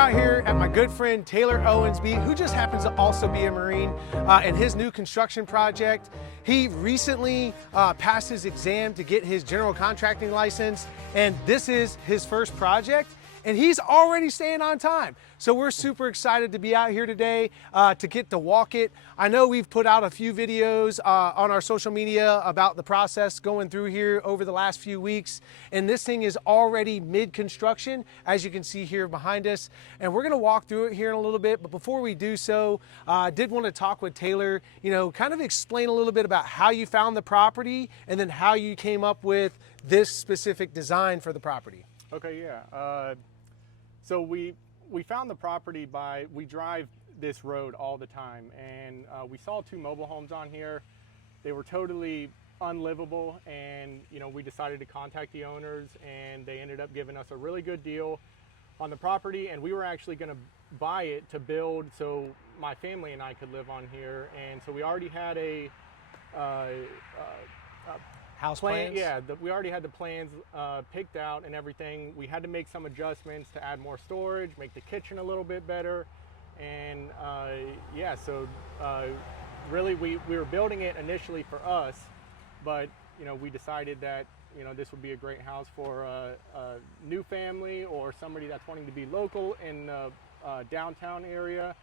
out here at my good friend Taylor Owensby, who just happens to also be a Marine, and his new construction project. He recently passed his exam to get his general contracting license, and this is his first project. And he's already staying on time. So we're super excited to be out here today to get to walk it. I know we've put out a few videos on our social media about the process going through here over the last few weeks. And this thing is already mid-construction, as you can see here behind us. And we're gonna walk through it here in a little bit. But before we do so, I did want to talk with Taylor, kind of explain a little bit about how you found the property and then how you came up with this specific design for the property. Okay, yeah. So we found the property we drive this road all the time, and we saw two mobile homes on here. They were totally unlivable, and we decided to contact the owners, and they ended up giving us a really good deal on the property, and we were actually going to buy it to build so my family and I could live on here. And so we already had a house plans? Yeah, we already had the plans picked out and everything. We had to make some adjustments to add more storage, make the kitchen a little bit better. And yeah, so really we were building it initially for us, but we decided that this would be a great house for a new family or somebody that's wanting to be local in the downtown area.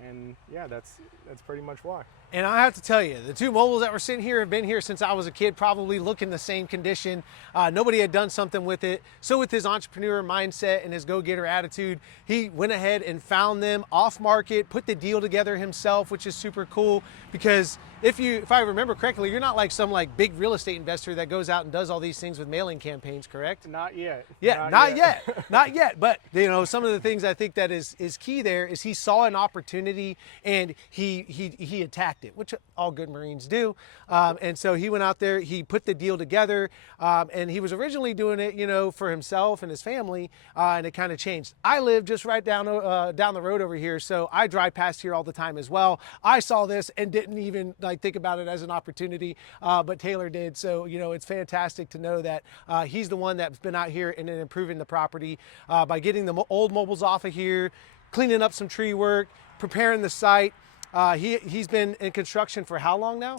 And yeah, that's pretty much why. And I have to tell you, the two mobiles that were sitting here have been here since I was a kid, probably looking the same condition. Nobody had done something with it. So with his entrepreneur mindset and his go-getter attitude, he went ahead and found them off market, put the deal together himself, which is super cool because if I remember correctly, you're not like some big real estate investor that goes out and does all these things with mailing campaigns, correct? Not yet. Yeah, not yet. Not yet. But some of the things I think that is key there is he saw an opportunity and he attacked it, which all good Marines do. And so he went out there, he put the deal together, and he was originally doing it, for himself and his family, and it kind of changed. I live just right down the road over here, so I drive past here all the time as well. I saw this and didn't even think about it as an opportunity, but Taylor did. So, it's fantastic to know that he's the one that's been out here and then improving the property by getting the old mobiles off of here, cleaning up some tree work, preparing the site. He's been in construction for how long now?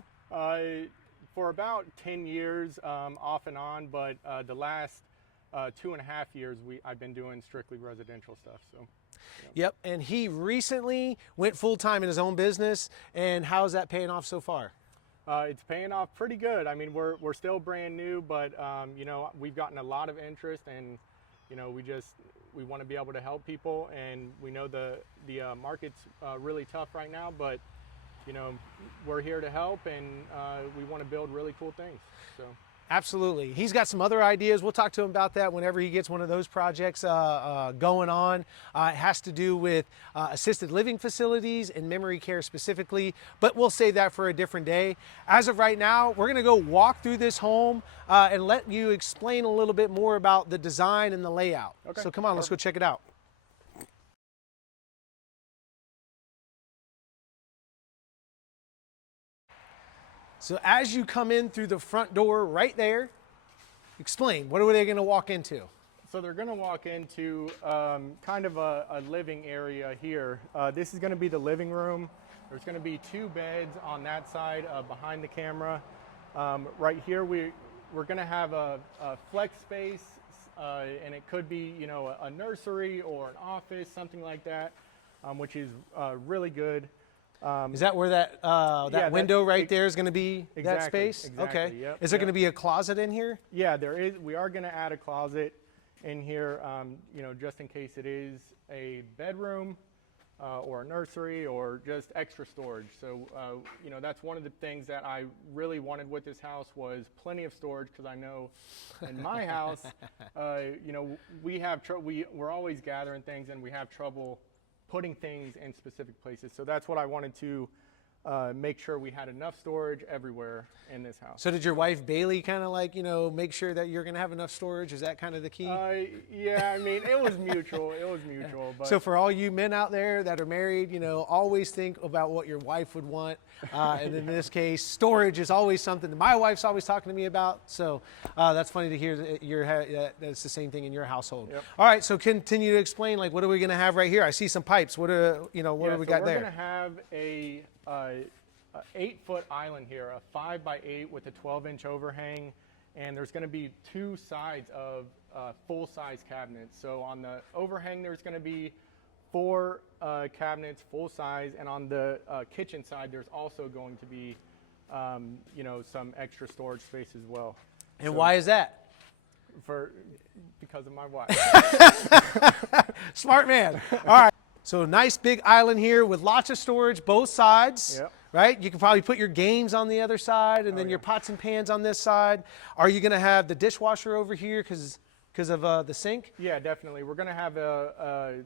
For about 10 years, off and on, but the last 2.5 years I've been doing strictly residential stuff. So. Yep, and he recently went full-time in his own business, and how's that paying off so far? It's paying off pretty good. I mean, we're still brand new, but we've gotten a lot of interest, and we want to be able to help people, and we know the market's really tough right now, but we're here to help, and we want to build really cool things. So. Absolutely. He's got some other ideas. We'll talk to him about that whenever he gets one of those projects going on. It has to do with assisted living facilities and memory care specifically, but we'll save that for a different day. As of right now, we're going to go walk through this home and let you explain a little bit more about the design and the layout. Okay. So come on, let's go check it out. So as you come in through the front door right there, explain, what are they going to walk into? So they're going to walk into kind of a living area here. This is going to be the living room. There's going to be 2 beds on that side behind the camera. Right here we're going to have a flex space, and it could be a nursery or an office, something like that, which is really good. Is that where that window right there is going to be, exactly, that space? Exactly, okay. Yep, is there going to be a closet in here? Yeah, there is. We are going to add a closet in here, just in case it is a bedroom or a nursery or just extra storage. So, that's one of the things that I really wanted with this house was plenty of storage, because I know in my house, we're always gathering things and we have trouble putting things in specific places. So that's what I wanted to make sure we had enough storage everywhere in this house. So did your wife Bailey kind of like, make sure that you're going to have enough storage? Is that kind of the key? Yeah, I mean, it was mutual. It was mutual. But so for all you men out there that are married, always think about what your wife would want. And in this case, storage is always something that my wife's always talking to me about. So that's funny to hear that that's the same thing in your household. Yep. All right, so continue to explain, like, what are we going to have right here? I see some pipes. What do we got there? We're going to have a 8-foot island here, a 5x8 with a 12-inch overhang, and there's going to be 2 sides of full-size cabinets. So on the overhang, there's going to be 4 cabinets full size, and on the kitchen side, there's also going to be, some extra storage space as well. And why is that? Because of my wife. Smart man. All right. So nice big island here with lots of storage, both sides. Yep. Right? You can probably put your games on the other side, and then your pots and pans on this side. Are you going to have the dishwasher over here because of the sink? Yeah, definitely. We're going to have a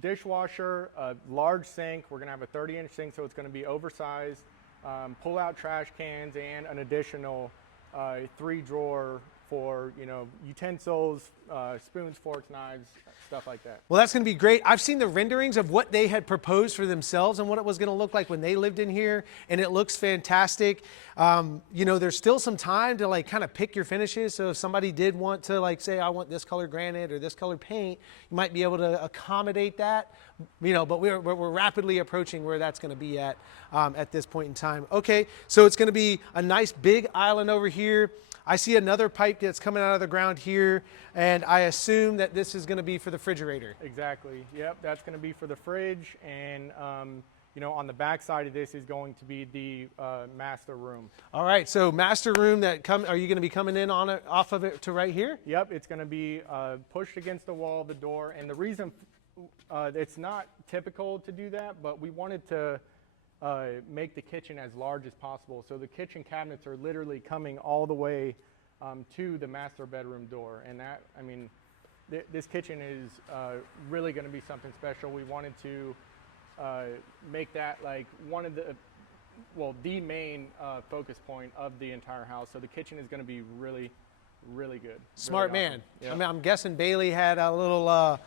dishwasher, a large sink. We're going to have a 30-inch sink, so it's going to be oversized. Pull-out trash cans and an additional 3-drawer for utensils, spoons, forks, knives, stuff like that. Well, that's going to be great. I've seen the renderings of what they had proposed for themselves and what it was going to look like when they lived in here, and it looks fantastic. There's still some time to like kind of pick your finishes. So if somebody did want to like say, I want this color granite or this color paint, you might be able to accommodate that. But we're rapidly approaching where that's going to be at this point in time. Okay, so it's going to be a nice big island over here. I see another pipe that's coming out of the ground here, and I assume that this is going to be for the refrigerator. Exactly. Yep, that's going to be for the fridge, and on the back side of this is going to be the master room. All right, so master room are you going to be coming in on it off of it to right here? Yep, it's going to be pushed against the wall of the door, and the reason it's not typical to do that, but we wanted to make the kitchen as large as possible. So the kitchen cabinets are literally coming all the way to the master bedroom door. And that, this kitchen is really going to be something special. We wanted to make that like one of the main focus point of the entire house. So the kitchen is going to be really, really good. Smart really man. Awesome. Yep. I'm guessing Bailey had a little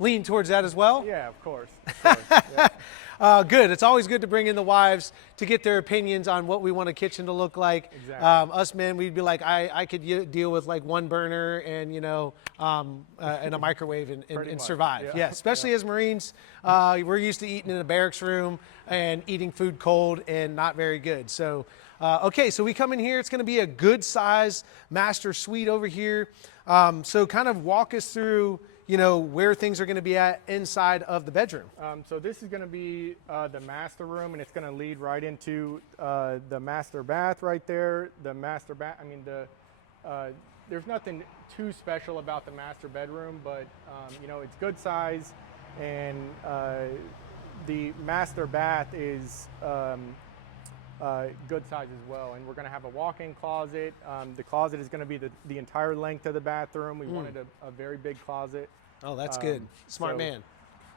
lean towards that as well? Yeah, of course. Yeah. Good. It's always good to bring in the wives to get their opinions on what we want a kitchen to look like. Exactly. Us men, we'd be like, I could deal with like one burner and and a microwave and survive. Yeah, especially as Marines, we're used to eating in a barracks room and eating food cold and not very good. So, okay, so we come in here. It's going to be a good size master suite over here. So kind of walk us through where things are going to be at inside of the bedroom. So this is going to be the master room, and it's going to lead right into the master bath right there. The master bath, there's nothing too special about the master bedroom, but it's good size, and the master bath is good size as well. And we're going to have a walk-in closet. The closet is going to be the entire length of the bathroom. We wanted a very big closet. Oh, that's good. Smart man.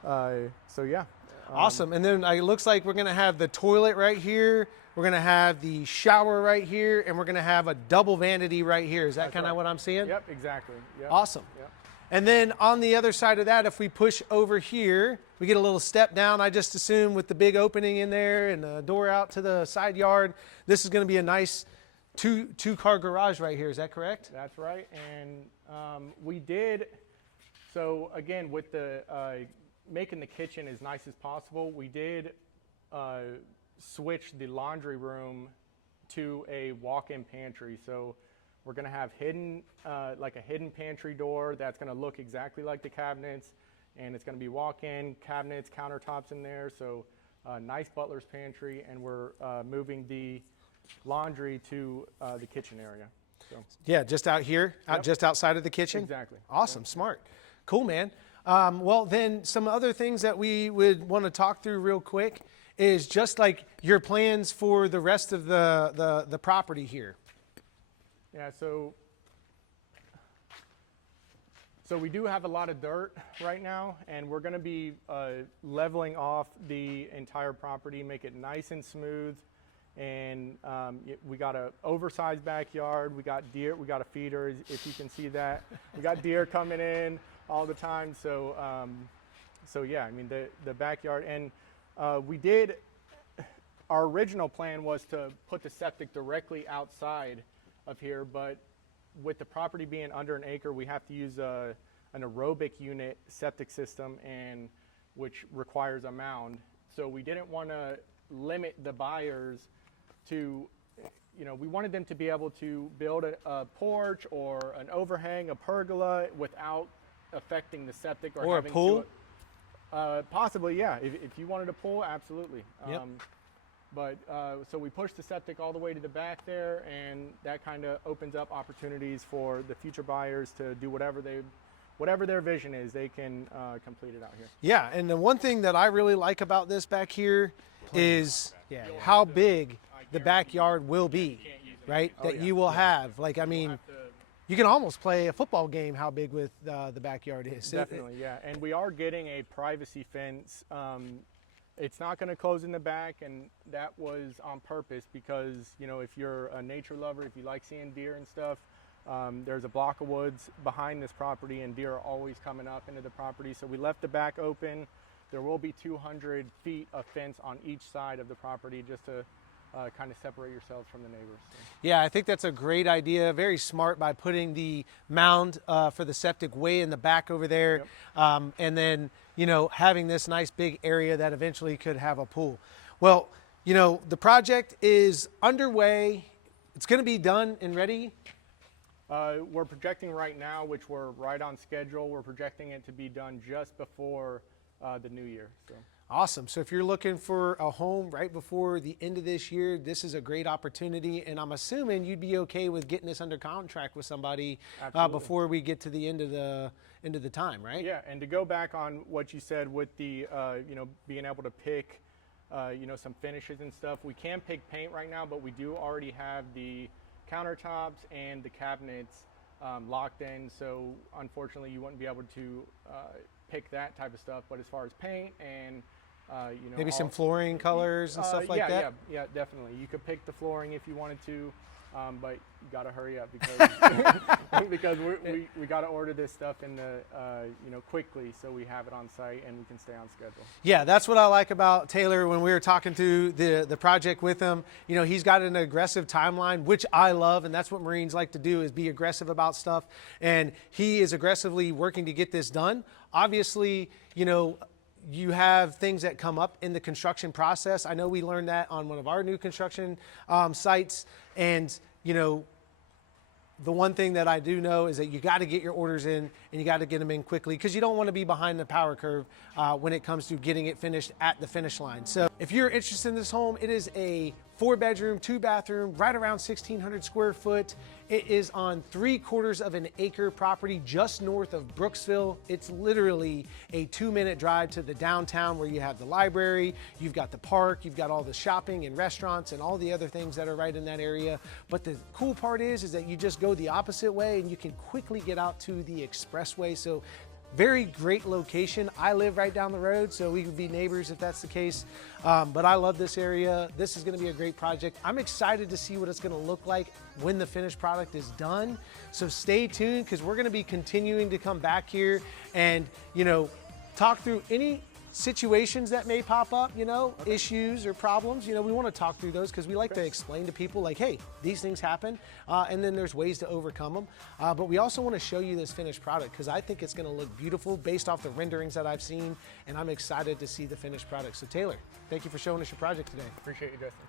So yeah. Awesome. And then it looks like we're going to have the toilet right here. We're going to have the shower right here, and we're going to have a double vanity right here. Is that kind of what I'm seeing? Yep, exactly. Yep. Awesome. Yep. And then on the other side of that, if we push over here, we get a little step down. I just assume with the big opening in there and the door out to the side yard, this is going to be a nice two-car garage right here. Is that correct? That's right. And we did, so again, with the making the kitchen as nice as possible, we did switch the laundry room to a walk-in pantry. So we're going to have like a hidden pantry door that's going to look exactly like the cabinets, and it's going to be walk-in cabinets, countertops in there. So nice butler's pantry, and we're moving the laundry to the kitchen area. So yeah, just out here, just outside of the kitchen. Exactly. Awesome, smart, cool, man. Well, then some other things that we would want to talk through real quick is just like your plans for the rest of the property here. Yeah, so So we do have a lot of dirt right now, and we're going to be leveling off the entire property, make it nice and smooth. And we got an oversized backyard. We got deer. We got a feeder, if you can see that. We got deer coming in all the time. So, so yeah, I mean the backyard. And our original plan was to put the septic directly outside of here, but with the property being under an acre, we have to use an aerobic unit septic system, and which requires a mound. So we didn't want to limit the buyers to, we wanted them to be able to build a porch or an overhang, a pergola, without affecting the septic or having a pool. Possibly, yeah. If you wanted a pool, absolutely. Yep. But so we pushed the septic all the way to the back there, and that kind of opens up opportunities for the future buyers to do whatever their vision is. They can complete it out here. Yeah, and the one thing that I really like about this back here is how big the backyard will be, right? Oh, that yeah. you will have. Like, I mean, you can almost play a football game how big with the backyard is. Definitely, yeah. And we are getting a privacy fence. It's not going to close in the back, and that was on purpose because, if you're a nature lover, if you like seeing deer and stuff, there's a block of woods behind this property, and deer are always coming up into the property. So we left the back open. There will be 200 feet of fence on each side of the property just to kind of separate yourselves from the neighbors. So. Yeah, I think that's a great idea. Very smart by putting the mound for the septic way in the back over there. Yep. And then, having this nice big area that eventually could have a pool. Well, the project is underway. It's going to be done and ready. We're projecting right now, which we're right on schedule. We're projecting it to be done just before the new year. So. Awesome. So if you're looking for a home right before the end of this year, this is a great opportunity. And I'm assuming you'd be okay with getting this under contract with somebody before we get to the end of the time, right? Yeah. And to go back on what you said with the, being able to pick, some finishes and stuff, we can pick paint right now, but we do already have the countertops and the cabinets locked in. So unfortunately, you wouldn't be able to pick that type of stuff. But as far as paint and maybe some flooring colors and stuff like that. Yeah, definitely. You could pick the flooring if you wanted to, but you got to hurry up because because we got to order this stuff in the quickly, so we have it on site and we can stay on schedule. Yeah, that's what I like about Taylor. When we were talking to the project with him, he's got an aggressive timeline, which I love, and that's what Marines like to do, is be aggressive about stuff. And he is aggressively working to get this done. Obviously, you have things that come up in the construction process. I know we learned that on one of our new construction sites. And, the one thing that I do know is that you got to get your orders in, and you got to get them in quickly because you don't want to be behind the power curve when it comes to getting it finished at the finish line. So if you're interested in this home, it is a 4-bedroom, 2-bathroom, right around 1,600 square foot. It is on 3/4 of an acre property just north of Brooksville. It's literally a 2-minute drive to the downtown where you have the library, you've got the park, you've got all the shopping and restaurants and all the other things that are right in that area. But the cool part is that you just go the opposite way and you can quickly get out to the expressway. So very great location. I live right down the road, so we could be neighbors if that's the case. But I love this area. This is going to be a great project. I'm excited to see what it's going to look like when the finished product is done. So stay tuned because we're going to be continuing to come back here and, talk through any situations that may pop up, issues or problems. We want to talk through those because we like to explain to people like, hey, these things happen, and then there's ways to overcome them. But we also want to show you this finished product because I think it's going to look beautiful based off the renderings that I've seen, and I'm excited to see the finished product. So Taylor, thank you for showing us your project today. Appreciate you, Justin.